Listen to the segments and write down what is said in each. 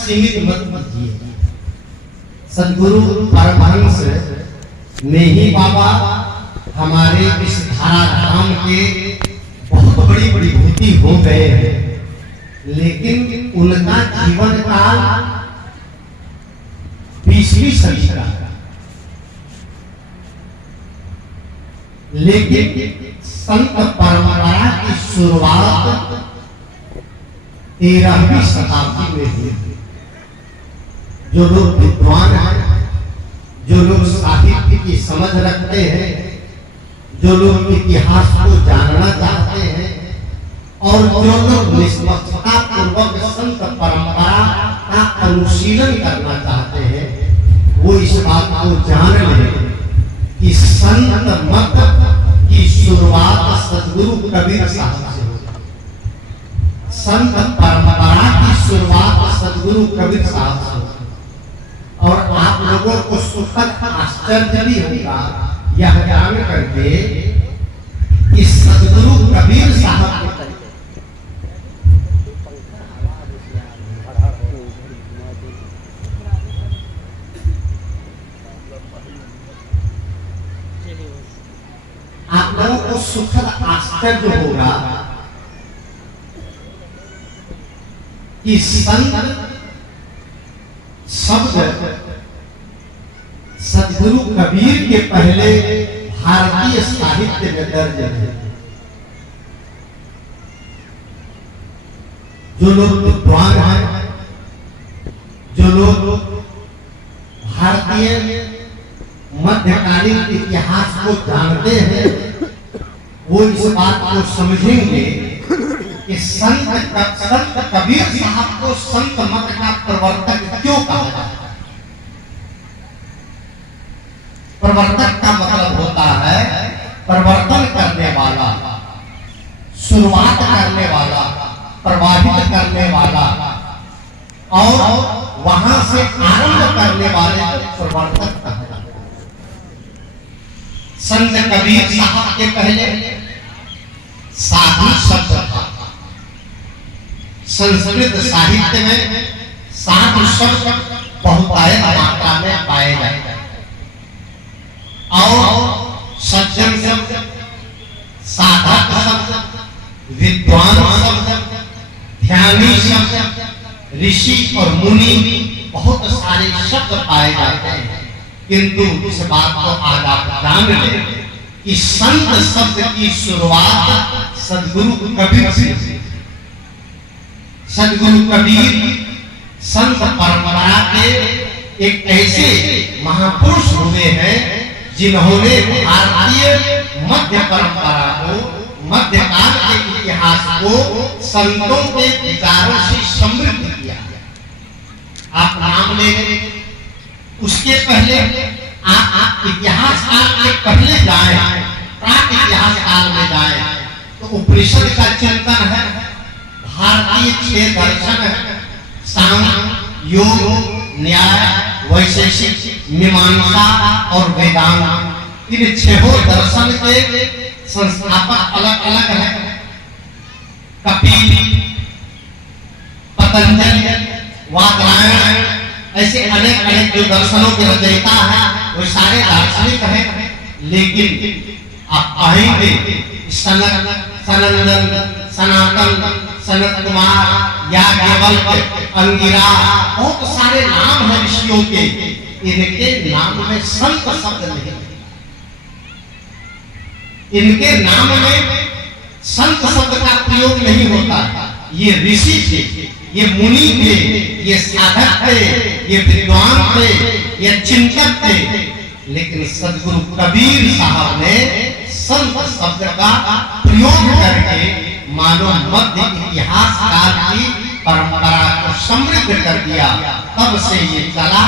सीमित मत कीजिए। सदगुरु परमहंस नेही बाबा हमारे इस धाराधाम के बहुत बड़ी बड़ी विभूति हो गए हैं, लेकिन उनका जीवन काल 20वीं सदी का, लेकिन संत परंपरा की शुरुआत 13वीं शताब्दी में हुई। जो लोग विद्वान हैं, जो लोग साहित्य की समझ रखते हैं, जो लोग इतिहास को जानना चाहते हैं और जो लोग निष्पक्षता पूर्वक संत परंपरा का अनुशीलन करना चाहते हैं, वो इस बात को जान लें कि संत मत की शुरुआत सदगुरु कबीर साहब से हुई। संत परंपरा की शुरुआत सदगुरु कबीर साहब से हुई। और आप लोगों को सुखद आश्चर्य भी होगा यह जान करके कि सदगुरु कबीर साहब के आप लोगों को सुखद आश्चर्य होगा कि संत शब्द सदगुरु कबीर के पहले भारतीय साहित्य में दर्ज है। जो लोग विद्वान हैं, जो लोग भारतीय मध्यकालीन इतिहास को जानते हैं, वो इस बात को समझेंगे कि संत कबीर साहब को संत मत का प्रवर्तक क्यों कहा जाता है। प्रवर्तक का मतलब होता है परिवर्तन करने वाला, शुरुआत करने वाला, प्रभावित करने वाला और वहां से आरंभ करने वाले को प्रवर्तक कहा जाता है। संत कबीर साहब के पहले साधु शब्द था। संस्कृत साहित्य में साधु शब्द बहुतायत मात्रा में पाए जाते हैं और सज्जन शब्द, साधक शब्द, विद्वान शब्द, ध्यानी शब्द, ऋषि और मुनि बहुत सारे शब्द पाए जाते हैं। किंतु इस बात को आज आप जान लें कि संत शब्द की शुरुआत सदगुरु कबीर से। सदगुरु कबीर संत परंपरा के एक ऐसे महापुरुष हुए हैं जिन्होंने भारतीय मध्य परंपरा को, मध्यकाल के इतिहास को संतों के विचारों से समृद्ध किया। आप नाम लेंगे, उसके पहले आप इतिहास काल के पहले जाएं, प्राक इतिहास काल में जाएं तो उपनिषद का चिंतन है, भारतीय 6 दर्शन है, सांख्य, योग, न्याय, वैशेषिक, मीमांसा और वेदांत। इन 6 दर्शन के संस्थापक अलग अलग हैं। कपिल, पतंजलि, वादरायण, ऐसे अनेक अनेक जो दर्शनों के रचयिता हैं वो सारे दार्शनिक हैं। लेकिन आप पाएंगे सनंदन, सनातन, सनत कुमार, याज्ञवल्क्य, अंगिरा, बहुत सारे नाम हैं ऋषियों के। इनके नाम में संत शब्द नहीं, इनके नाम में संत शब्द का प्रयोग नहीं होता। ये ऋषि थे, ये मुनि थे, ये साधक थे, ये विद्वान थे, ये चिंतक थे। लेकिन सदगुरु कबीर साहब ने संत शब्द का प्रयोग करके मानव मध्य इतिहास काल की परंपरा को समृद्ध कर दिया। तब से ये चला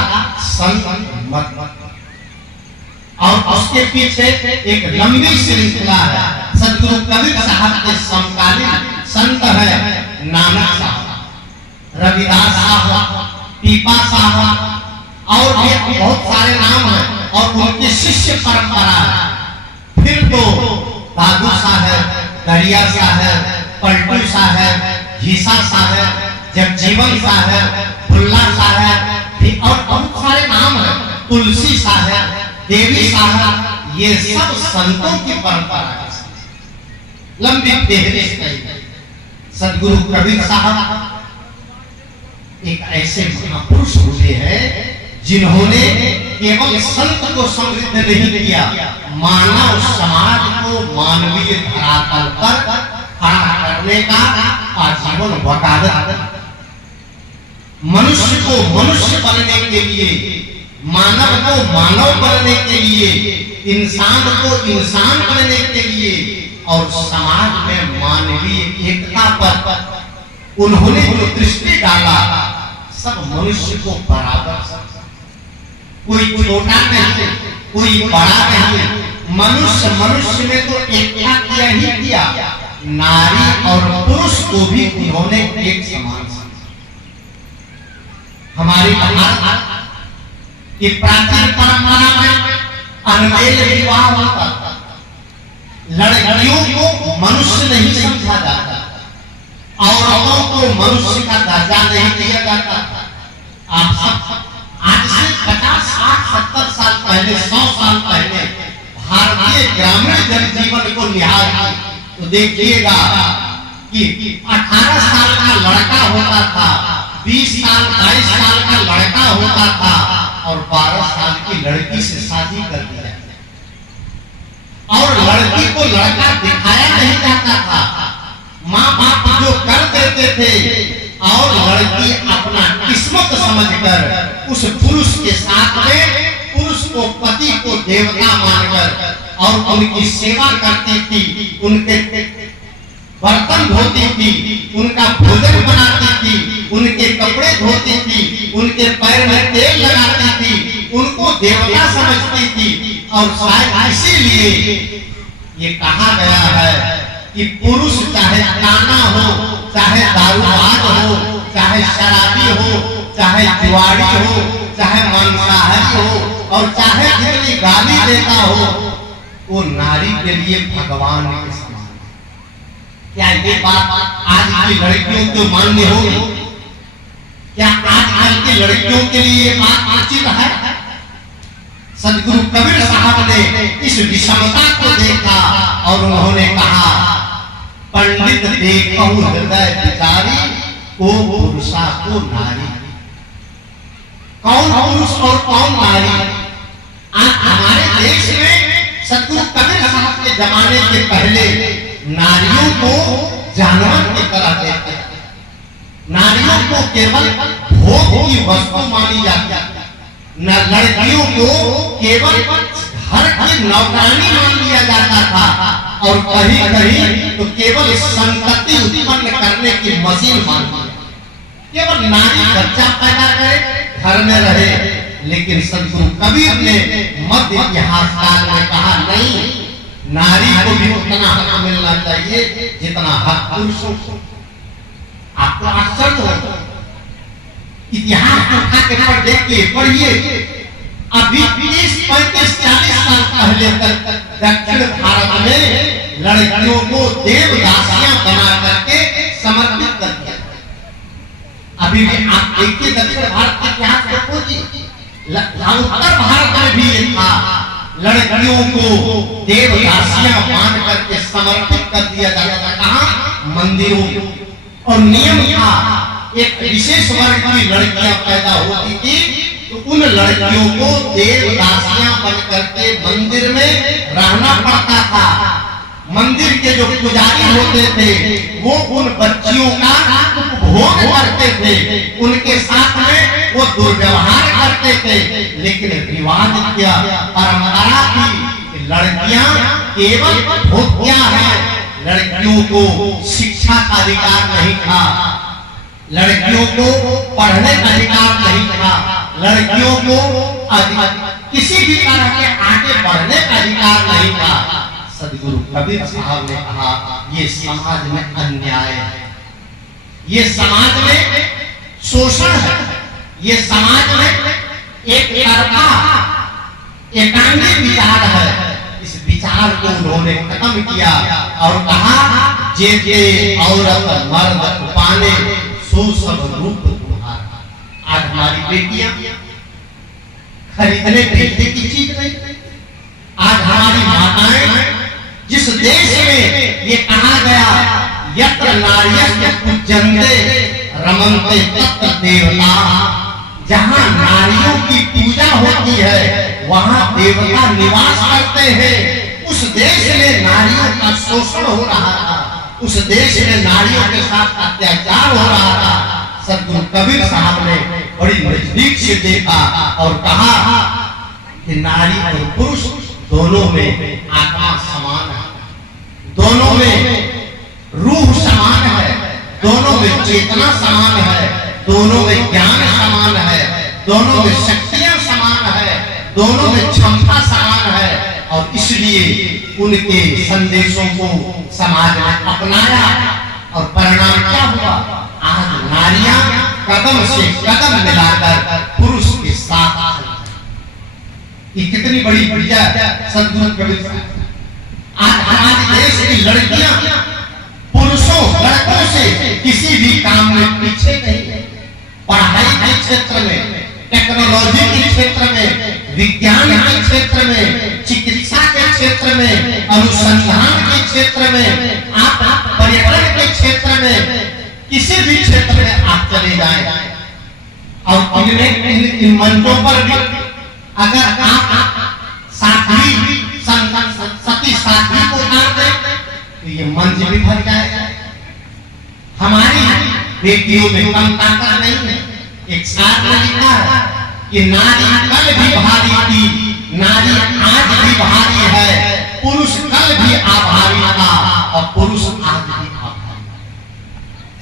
संत मत। और उसके पीछे एक लंबी श्रृंखला है। सदगुरु कबीर साहब के समकालीन संत है नानक साहब, रविदास साहब, पीपा साहब और भी बहुत सारे नाम हैं और उनकी शिष्य परंपरा है। फिर तो दादू साहब, दरिया साहब, पलटू साहब, घीसा साहब, जगजीवन साहब, फुल्ला तुलसी साहब, देवी साहब, ये सब संतों की परंपरा है। लंबी फहरिस्त है। सदगुरु कबीर साहब एक ऐसे महापुरुष हुए हैं जिन्होंने केवल संत को समृद्ध नहीं किया, मानव समाज को मानवीय धरातल पर खड़ा करने का आजीवन वकालत, मनुष्य को मनुष्य बनने के लिए, मानव को मानव बनने के लिए, इंसान को इंसान बनने के लिए और समाज में मानवीय एकता पर उन्होंने जो दृष्टि डाला, सब मनुष्य को बराबर, कोई छोटा नहीं, कोई बड़ा नहीं, मनुष्य मनुष्य में तो एकता किया ही किया, नारी और पुरुष को भी उन्होंने एक समान समझा। हमारी भारत की प्राचीन परंपरा में अनमेल विवाह होता था, लड़कियों को मनुष्य नहीं समझा जाता, औरतों को मनुष्य का दर्जा नहीं दिया जाता। आप सब आज से 50, 60, 70 साल पहले, 100 साल पहले भारतीय ग्रामीण जनजीवन को निहार तो देखिएगा कि 18 साल का लड़का होता था, 20 साल 22 साल का लड़का होता था और 12 साल की लड़की से शादी कर दिया और लड़की को लड़का दिखाया नहीं जाता था। माँ बाप जो कर देते थे और लड़की अपना किस्मत समझकर उस पुरुष के साथ में, पुरुष को पति को देवता मानकर और उनकी सेवा करती थी, उनके बर्तन धोती थी, उनका भोजन बनाती थी, उनके कपड़े धोती थी, उनके पैर में तेल लगाती थी, उनको देवता समझती थी। और शायद इसीलिए ये कहा गया है कि पुरुष चाहे काना हो, चाहे दारूबाज हो, चाहे शराबी हो, चाहे जुआरी हो, चाहे मांसाहारी हो और चाहे जितनी गाली देता हो, वो नारी के लिए भगवान के समान। क्या ये बात आज की लड़कियों को मान्य होगी? क्या आजकल की लड़कियों के लिए ये बात उचित है? सदगुरु कबीर साहब ने इस विषमता को देखा और उन्होंने कहा, पंडित देखो हृदय विचारी, को पुरुषा को नारी। कौन पुरुष और कौन नारी? आज हमारे देश में सदगुरु कबीर साहब के जमाने के पहले नारियों को जानवर की तरह देखते थे, नारियों को केवल भोग की वस्तु मानी जाती, न लड़कियों को केवल घर की नौकरानी मान लिया जाता था और कहीं कहीं तो केवल संतति उत्पन्न करने की मशीन मान लिया। केवल नारी बच्चा पैदा करे, घर में रहे। लेकिन सदगुरु कबीर ने मध्य इतिहास काल में कहा, नहीं, नारी को भी उतना हक मिलना चाहिए जितना हक पुरुषों को। आपको आश्चर्य हो, इतिहास को उठा के पढ़ देखिए, पढ़िए। अभी 30, 35, 40 साल पहले तक दक्षिण भारत में लड़कियों को देवदासियां बना करके समर्पित कर दिया। अभी भी आप देखिए दक्षिण भारत के इतिहास को खोजिए, उत्तर भारत में भी ये था, लड़कियों को देवदासियां मान करके समर्पित कर दिया जाता था। कहां? मंदिरों। और नियम था, एक विशेष वर्ग की लड़कियां पैदा होती थी तो उन लड़कियों को देवदासियां बन करके मंदिर में रहना पड़ता था। मंदिर के जो पुजारी होते थे वो उन बच्चियों का उपभोग करते थे, उनके साथ में वो दुर्व्यवहार करते थे। लेकिन रिवाज क्या, परंपरा थी, लड़कियां केवल भोग्या है, लड़कियों को शिक्षा का अधिकार नहीं था, लड़कियों को पढ़ने का अधिकार नहीं था, लड़कियों को किसी भी तरह के आगे बढ़ने का अधिकार नहीं था। सदगुरु कबीर साहब ने कहा, ये समाज में अन्याय है, ये समाज में शोषण है, ये समाज में एक तरफा एकांगी विचार है। इस विचार को उन्होंने खत्म किया और कहा, जे जे औरत मर्द पाने सो सब रूप तुम्हारा। आज हमारी बेटियां खरीदने खरीदने की चीज नहीं। आज हमारी माताएं, जिस देश में ये कहा गया यत्र नार्यस्य पूज्यन्ते रमन्ते तत्र देवता, जहां नारियों की पूजा होती है वहां देवता निवास करते हैं, उस देश में नारियों का शोषण हो रहा था, उस देश में नारियों के साथ अत्याचार हो रहा था। सद्गुरु कबीर साहब ने बड़ी नजदीक से देखा और कहा कि नारी और पुरुष दोनों में आत्मा समान है, दोनों में रूह समान है, दोनों में चेतना समान है, दोनों में ज्ञान समान है, दोनों में शक्तियां समान है, दोनों में क्षमता समान है। और इसलिए उनके संदेशों को समाज में अपनाया और परिणाम क्या हुआ? आज नारियां कदम से कदम मिलाकर पुरुष के साथ, ये कितनी बड़ी विजय सद्गुरु कबीर। आज हमारे देश की लड़कियां पुरुषों लड़कों से किसी भी काम में पीछे नहीं। पढ़ाई के क्षेत्र में, टेक्नोलॉजी के क्षेत्र में, विज्ञान के क्षेत्र में, चिकित्सा के क्षेत्र में, अनुसंधान के क्षेत्र में, आप पर्यटन के क्षेत्र में, किसी भी क्षेत्र में आप चले जाएं और इन मंचों पर भी अगर आप साथी सती साथी को डाल दें तो ये मंच भी भर जाएगा। हमारी बेटियों में कम ताकत नहीं है। एक साथ में लिखा है कि नारी कल भी भारी थी, नारी आज भी भारी है, पुरुष कल भी आभारी था और पुरुष आज भी आभारी।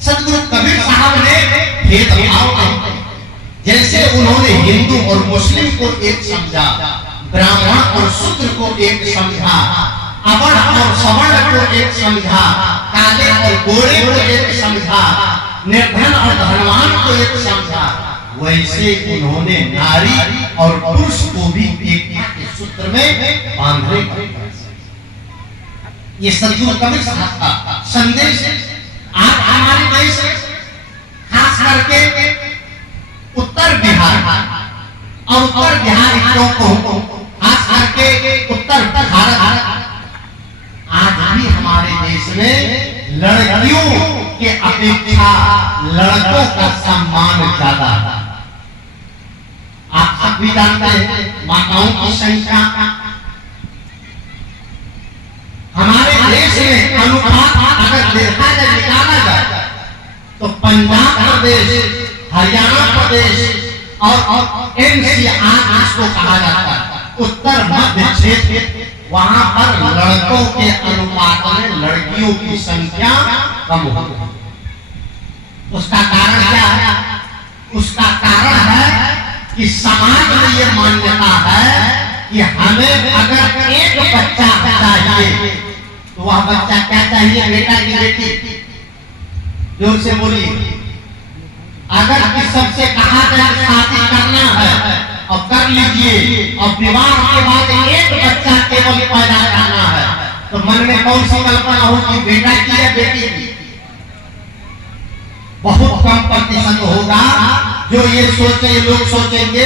सद्गुरु कबीर साहब ने भेदभाव नहीं, जैसे उन्होंने हिंदू और मुस्लिम को एक समझा, ब्राह्मण और शूद्र को एक समझा, अवर्ण और सवर्ण को एक समझा, काले और गोरे को एक समझा, निर्धन और धनवान को एक समझा, वैसे उन्होंने नारी और पुरुष को भी एकता के सूत्र में बांधने। ये सद्गुरु कबीर साहब का संदेश आज हमारे देश में खास करके उत्तर बिहार और उत्तर बिहार को खास करके उत्तर भारत, आज भी हमारे देश में लड़कियों के अपेक्षा लड़कों का सम्मान ज्यादा था। आप सब भी जानते हैं माताओं की संख्या हमारे देश में अनुपात अगर देखा जाए, निकाला जाए तो पंजाब प्रदेश, हरियाणा प्रदेश और एनसीआर जिसको कहा जाता है, उत्तर मध्य क्षेत्र, वहां पर लड़कों के अनुपात में लड़कियों की संख्या कम हो गई। उसका कारण क्या है? उसका कारण है कि समाज में ये मान्यता है कि हमें अगर एक बच्चा चाहिए तो वह बच्चा क्या चाहिए? बेटा की बेटी? जोर से बोलिए। अगर किस सबसे कहा जाए शादी करना है और कर लीजिए और विवाह के बाद एक बच्चा केवल पैदा करना है, तो मन में कौन सी कल्पना होगी? बेटा की या बेटी की? बहुत कम प्रतिशत होगा जो ये सोचे, लोग सोचेंगे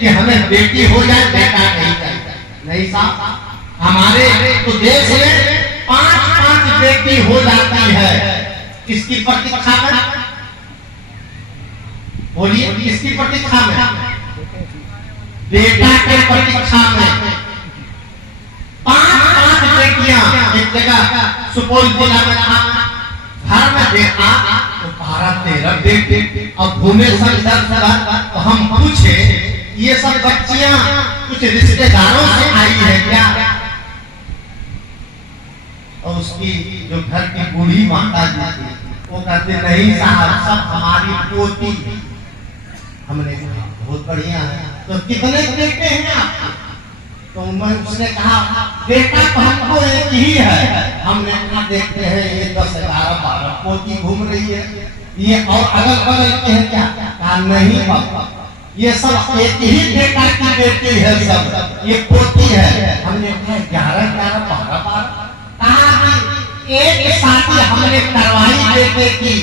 कि हमें बेटी हो जाए, बेटा नहीं चाहिए। नहीं साहब, हमारे तो देश में 5-5 बेटी हो जाती है। किसकी प्रतीक्षा में? बोलिए, किसकी प्रतीक्षा में? बेटा के प्रतीक्षा में 5-5 बेटियां। एक जगह सुपौल जिला में घर में देखा तो 12-13 बेटे। अब घूमे संदर्भ तो हम पूछे ये सब बच्चियां कुछ रिश्तेदारों से आई है क्या? और उसकी जो घर की बूढ़ी माता जी थी वो कहते नहीं साहब, सब हमारी पोती। हमने कहा बहुत बढ़िया है, तो कितने बेटे हैं आपके? तो उसने कहा बेटा तो हमको एक ही है। हमने कहा देखते हैं ये 10-11-12 पोती घूम रही है, ये और अगल बगल के हैं क्या? कहा नहीं पापा, ये सब एक ही बेटा की बेटी है, सब ये पोती है। हमने कहा 11-12 एक शादी हमने करवाई बेटे की,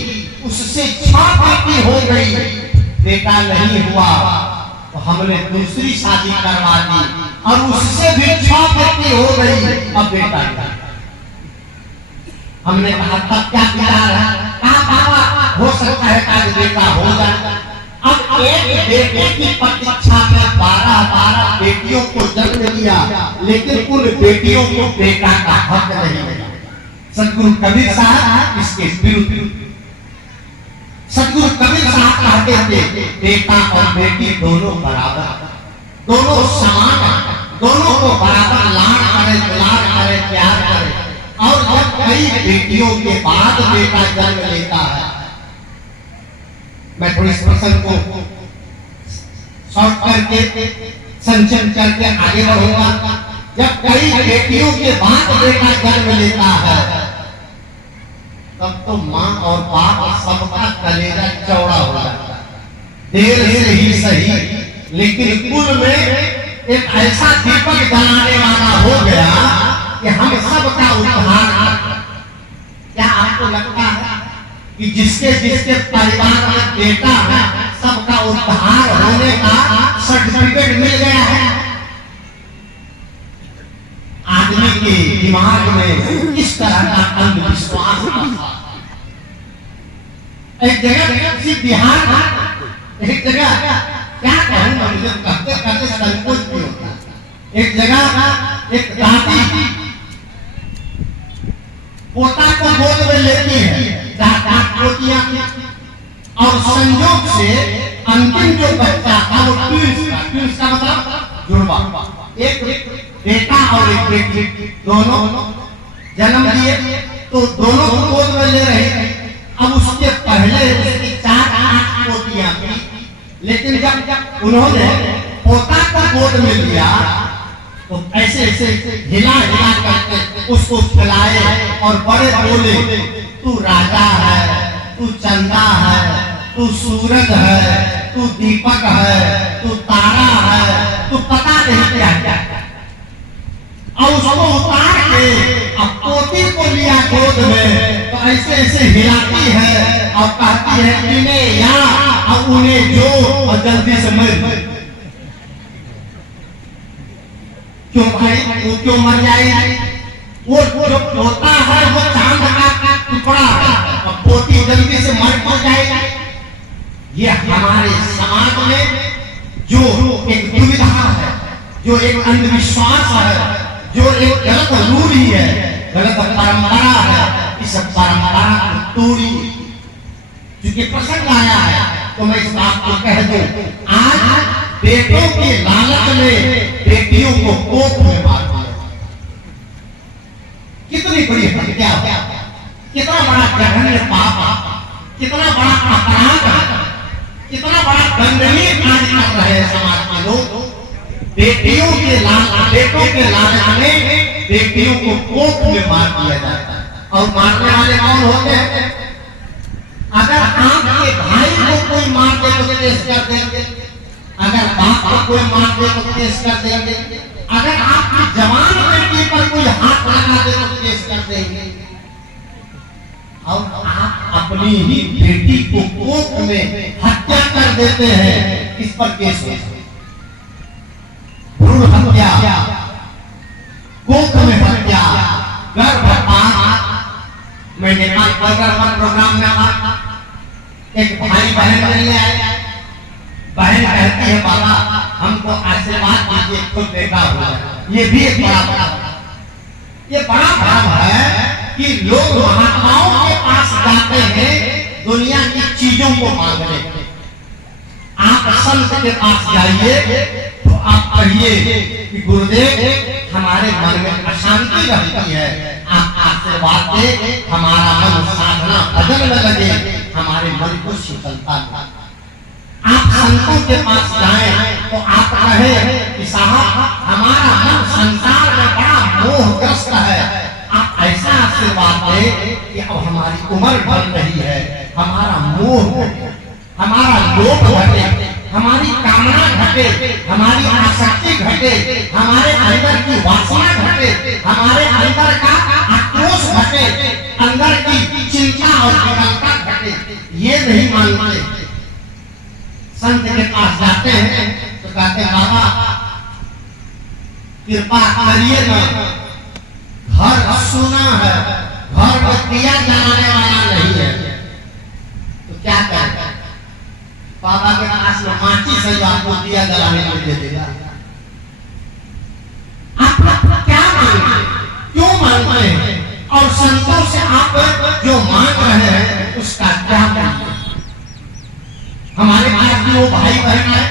उससे 6 बेटी हो गई, बेटा नहीं हुआ। तो हमने दूसरी शादी करवा दी और उससे भी 6 बच्चे हो गई, अब बेटा नहीं। हमने कहा तब क्या विचार है? कहा बाबा हो सकता है कि बेटा हो जाए। अब एक बेटे की प्रतीक्षा में 12 बेटियों को जन्म दिया, लेकिन उन बेटियों को बेटा का हक नहीं मिला। सतगुरु कबीर साहब इसके विरुद्ध। सतगुरु कबीर साहब कहते थे बेटा और बेटी दोनों बराबर, दोनों समान, दोनों को बराबर लाड करे, दुलार करे, प्यार करे। और जब कई बेटियों के बाद बेटा जन्म लेता है, मैं थोड़ी इस प्रसंग को शॉर्ट करके संचन करके आगे बढ़ूंगा। जब कई बेटियों के बाद बेटा जन्म लेता है, तब तो माँ और बाप सबका कलेजा चौड़ा हो जाता है। देर से ही सही, लेकिन कुल में एक ऐसा दीपक जलाने वाला हो गया कि हम सबका उद्धार। क्या आपको लगता है कि जिसके जिसके परिवार में बेटा है सबका उद्धार होने का सर्टिफिकेट मिल गया है? आदमी के दिमाग में इस तरह का अंधविश्वास था। एक जगह बिहार में, एक जगह क्या कहूँ, मुझे कहते कहते संकोच भी होता। एक जगह एक दादी पोता को गोद में लेती है, पोतियां, और संयोग से अंतिम जो बच्चा था वो ट्विंस का मतलब जुड़वा, एक बेटा और एक बेटी, दोनों जन्म दिए। तो दोनों को गोद में ले रहे थे। अब उसके पहले उसकी 4 पोतियां थी, लेकिन जब उन्होंने पोता को गोद में लिया तो ऐसे ऐसे हिला हिला करके उसको खिलाए और बड़े बोले, तू राजा है, तू चंदा है, तू सूरज है, तू दीपक है, तू तारा है, तू पता नहीं क्या क्या। और उसको उतार के अब पोती को लिया गोद में, तो ऐसे ऐसे हिलाती है और कहती है इन्हें या और उन्हें जो, और जल्दी से मर। क्यों भाई, वो क्यों मर जाएगी? वो जो पोता है वो चांद का टुकड़ा है, और पोती जल्दी से मर जाएगी। ये हमारे समाज में जो एक दुविधा है, जो एक अंधविश्वास है, जो एक गलत रूढ़ी है, गलत परंपरा है, इस परंपरा को तोड़ी। क्योंकि प्रसंग आया है तो मैं इस बात को कह दूं, आज बेटों के लालच में बेटियों को कोख में मार दिया। कितनी बड़ी हत्या, कितना बड़ा जघन्य पाप, कितना बड़ा अपराध, कितना बड़ा दंडनीय कार्य कर रहे हैं समाज के लोग। बेटियों के बेटों के लालच में बेटियों को कोख में मार दिया जाता है। और मारने वाले कौन होते हैं? अगर आपके भाई को कोई मार दे तो केस कर देंगे, अगर बाप को कोई मार दे तो केस कर देंगे, अगर आपकी जवान बेटी पर कोई हाथ लगा दे तो केस कर देंगे। और आप अपनी ही बेटी को कोख में हत्या कर देते हैं, इस पर केस होता है। भ्रूण हत्या, कोख में हत्या, गर्भपात। मैंने प्रोग्राम में कहा एक भाई बहन मिलने आए, बहन कहती है बाबा हमको आशीर्वाद दीजिए, खुद बेटा हुआ। ये भी एक बड़ा भ्रम, ये बड़ा भ्रम है कि लोग महात्माओं के पास जाते हैं दुनिया की चीजों को मांगने। आप संत के पास जाइए तो आप कहिए कि गुरुदेव हमारे मन में अशांति रहती है, आप आशीर्वाद दे, हमारा मन साधना भजन में लगे, हमारे मन को शीतलता मिले। आप संतों के पास जाएं तो आप कहे कि साहब हमारा मन संसार में बड़ा मोहग्रस्त है, आप ऐसा आशीर्वाद दें कि अब हमारी उम्र बढ़ रही है, हमारा मोह, हमारा लोभ घटे, हमारी कामना घटे, हमारी आसक्ति घटे, हमारे अंदर की वासना घटे, हमारे अंदर का आक्रोश घटे, अंदर की चिंता और विकलता घटे। ये नहीं मानते। संत के पास जाते हैं तो कहते बाबा कृपा करिए ना, घर सुना है, घर में दिया जलाने वाला नहीं है, तो क्या करें? बाबा के पास में माची से आपको दिया जलाने को दे देगा। आप क्या मांगते, क्यों मांगते हैं, और संतों से आप जो मांग रहे हैं उसका क्या मांगते? हमारे पास भी वो भाई बहन है,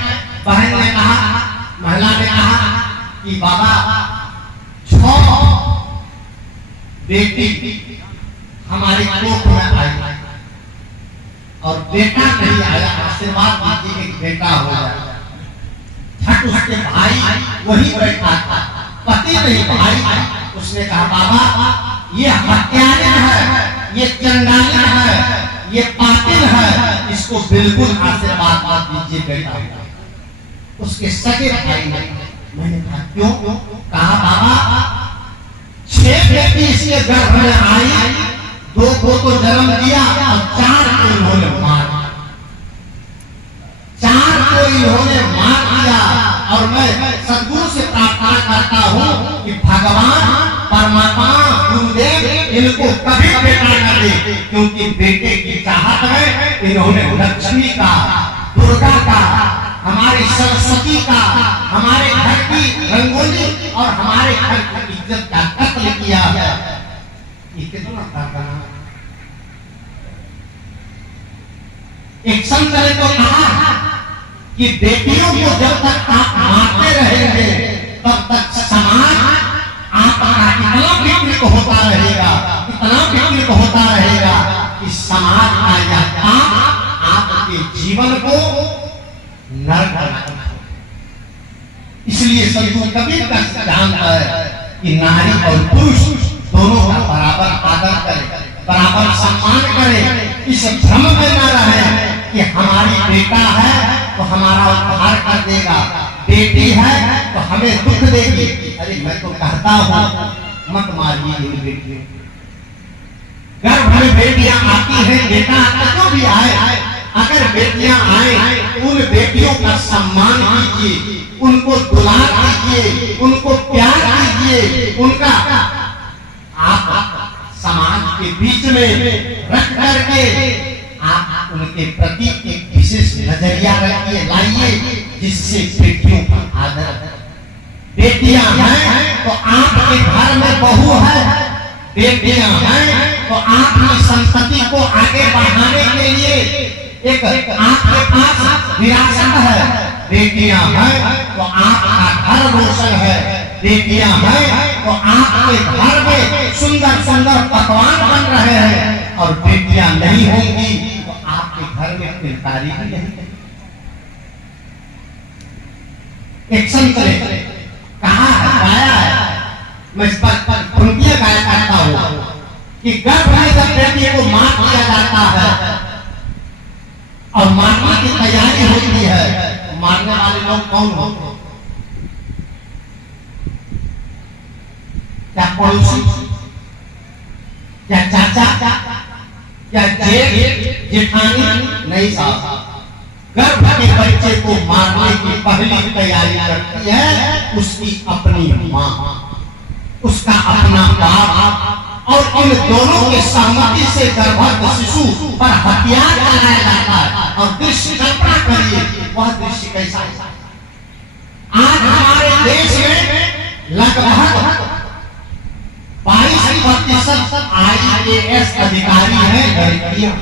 बहन ने कहा, महिला ने कहा कि बाबा 6 बेटी हमारे कोख में आई और बेटा नहीं आया, आशीर्वाद दीजिए कि बेटा हो जाए। झट उसके भाई वही बैठा था, पति नहीं भाई, उसने कहा बाबा ये हत्यारा है, ये चंडाला है, ये पातिल है, इसको बिल्कुल आशीर्वाद मत दीजिए बेटा। उसके सगे भाई ने, मैंने कहा क्यों? कहा बाबा 6 बेटी इसके गर्भ में आई, 2 को तो जन्म दिया और 4 को इन्होंने मार दिया, 4 को इन्होंने मार दिया। और मैं सद्गुरु से प्रार्थना करता हूँ कि भगवान परमात्मा गुरुदेव इनको कभी बेटा न दे, क्योंकि बेटे की चाहत में इन्होंने लक्ष्मी का, दुर्गा का, हमारी सरस्वती का, हमारे घर की रंगोली और हमारे घर की इज्जत का कत्ल किया है। ये कितना करना। एक संत ने तो कहा कि बेटियों को जब तक आप मारते रहेंगे तब तक समाज आपका इतना विकृत होता रहेगा, इतना विकृत होता रहेगा कि समाज का यह काम आपके जीवन को नरक बना। इसलिए संत कबीर का सिद्धांत है कि नारी और पुरुष दोनों का बराबर आदर करें, बराबर सम्मान करें। इस भ्रम में न रहे कि हमारी बेटा है तो हमारा उपहार कर देगा, बेटी है तो हमें दुख देगी। अरे मैं तो कहता हूँ मत मारिए इन बेटियों। गर्भ में बेटियां आती हैं, बेटा जो भी आए, अगर बेटियां आए उन बेटियों का सम्मान कीजिए, उनको दुलार कीजिए, उनको प्यार कीजिए, उनका आप समाज के बीच में रख करके आप उनके प्रति एक विशेष नजरिया रखिए, लाइए, जिससे बेटियों का आदर। बेटियां हैं तो आपके घर में बहू है, बेटियां हैं तो आपकी संपत्ति को आगे बढ़ाने के लिए एक आपके पास विरासत है। बेटियां हैं तो आपका घर रोशन है, बेटियां हैं तो आपके घर में सुंदर सुंदर पकवान बन रहे हैं, और बेटियां नहीं होंगी तो आपके घर में किरदारी भी नहीं। एक संत ने कहा है, गाया है, मैं इस पर पंक्तियां गाया करता हूं कि गर्भ में जब बेटी को मार दिया जाता है और मारने की तैयारी होती है, मारने वाले लोग कौन होते हैं? क्या पड़ोसी, क्या चाचा, क्या जेठ जेठानी? नहीं साहब, गर्भ के बच्चे को मारने की पहली तैयारी करती है उसकी अपनी माँ, उसका अपना बाप, और इन दोनों के सहमति से गर्भस्थ शिशु पर हथियार चलाया जाता है। और दृश्य कल्पना करिए, वह दृश्य कैसा है? आज हमारे देश में लगभग 22% IAS अधिकारी हैं लड़कियां,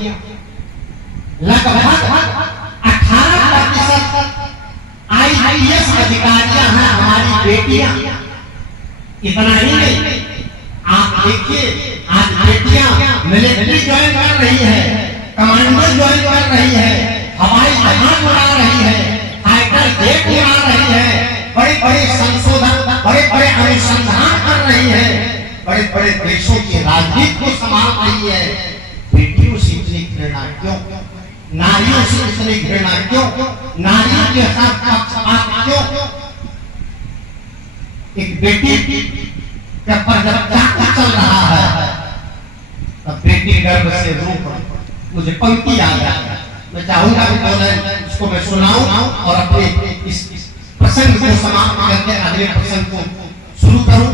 लगभग 18% IPS अधिकारियां हैं हमारी बेटियां। इतना ही नहीं, आप देखिए आज बेटियां मिलिट्री ज्वाइन कर रही है, कमांडो ज्वाइन कर रही है, हवाई जहाज उड़ा रही है, फाइटर जेट उड़ा रही है, बड़े बड़े संशोधन, बड़े बड़े अनुसंधान कर रही है, बड़े बड़े देशों की राजनीति को संभाल रही है। बेटियों से इतनी घृणा क्यों? नारियों से इतनी घृणा क्यों? नारियों के साथ पक्षपात क्यों? एक बेटी पर जब चाकू चल रहा है तब बेटी गर्भ से रो पड़ी। मुझे पंक्ति याद है, मैं चाहूंगा कि उसको मैं सुनाऊं और अपने इस प्रसंग को समाप्त करके अगले प्रसंग को शुरू करूं।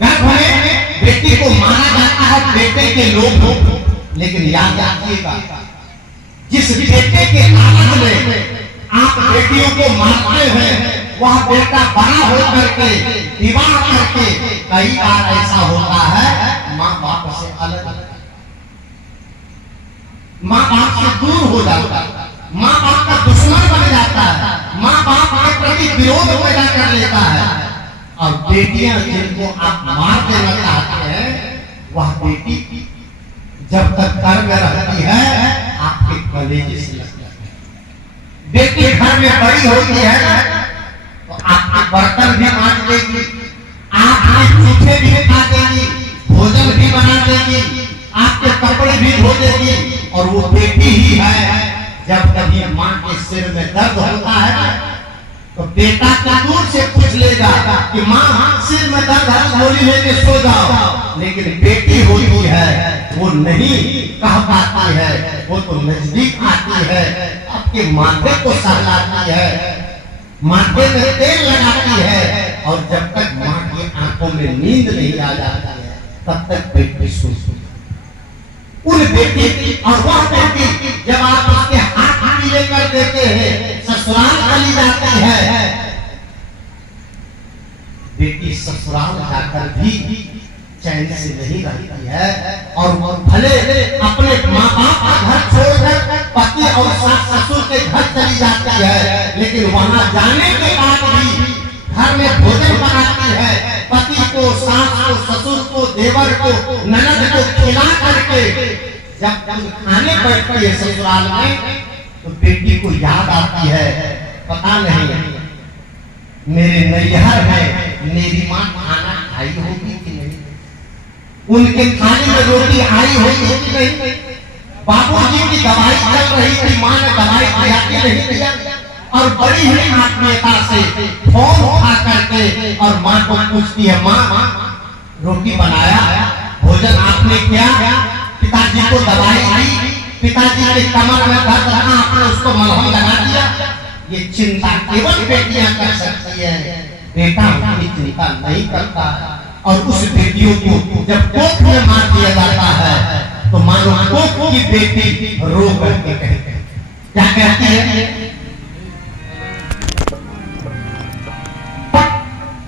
गर्भ में बेटी को माना जाता है बेटे के लोभ हो, लेकिन याद रखिएगा जिस बेटे के आनंद में आप बेटियों को मानते हैं वह बेटा बड़ा होकर के विवाह करके कई बार ऐसा होता है माँ बाप से अलग, माँ बाप से दूर हो जाता है, माँ बाप का दुश्मन बन जाता है, माँ बाप के प्रति विरोध पैदा कर लेता है। और बेटियां जिनको आप मार देना चाहते हैं वह बेटी जब तक घर में रहती है आपके कलेजे से लगती है। बेटी घर में बड़ी होती है तो आपके बर्तन भी मांज देगी, आपके जूठे भी खा देगी, भोजन भी बना देगी, आपके कपड़े भी धो देगी। और वो बेटी ही है जब कभी माँ के सिर में दर्द होता है तो बेटा का दूर से पूछ लेगा कि माँ सिर में दर्द है गोली लेके सो जाओ, लेकिन बेटी होती है वो नहीं कह पाती है, वो तो नजदीक आती है, आपके माथे को सहलाती है, माथे में तेल लगाती है। और जब तक माँ की आंखों में नींद नहीं आ जाती है तब तक बेटी सोती है। उन बेटी और वह बेटी जब आप उसके हाथ पीले कर देते हैं ससुराल चली जाती है, बेटी ससुराल जाकर भी चैन से नहीं रहती है। और भले अपने माँ बाप का घर छोड़कर पति और सास ससुर के घर चली जाती है, लेकिन वहां जाने के बाद भी घर में भोजन बनाती है, पति को, सास को, ससुर को, देवर को, ननद को खिला करके जब खाने बैठती है ससुराल में तो बेटी को याद आती है, पता नहीं मेरे नैहर में मेरी माँ खाना खाई होगी कि नहीं, उनके खाने में रोटी आई होगी कि नहीं, बाबूजी की दवाई चल रही थी, माँ ने दवाई दिया कि नहीं दिया। और बड़ी ही आत्मीयता से फोन उठा करके और माँ को पूछती है, माँ रोटी बनाया, भोजन आपने किया, पिताजी को दवाई दी, पिताजी के कमर में दर्द रहा आपने उसको मलहम लगा दिया। ये चिंता केवल बेटियां कर सकती है, बेटा उनकी चिंता नहीं करता। और उस बेटियों को जब कोख में मार दिया जाता है तो मानो कोख की बेटी रो करके कहती है, क्या कहती है,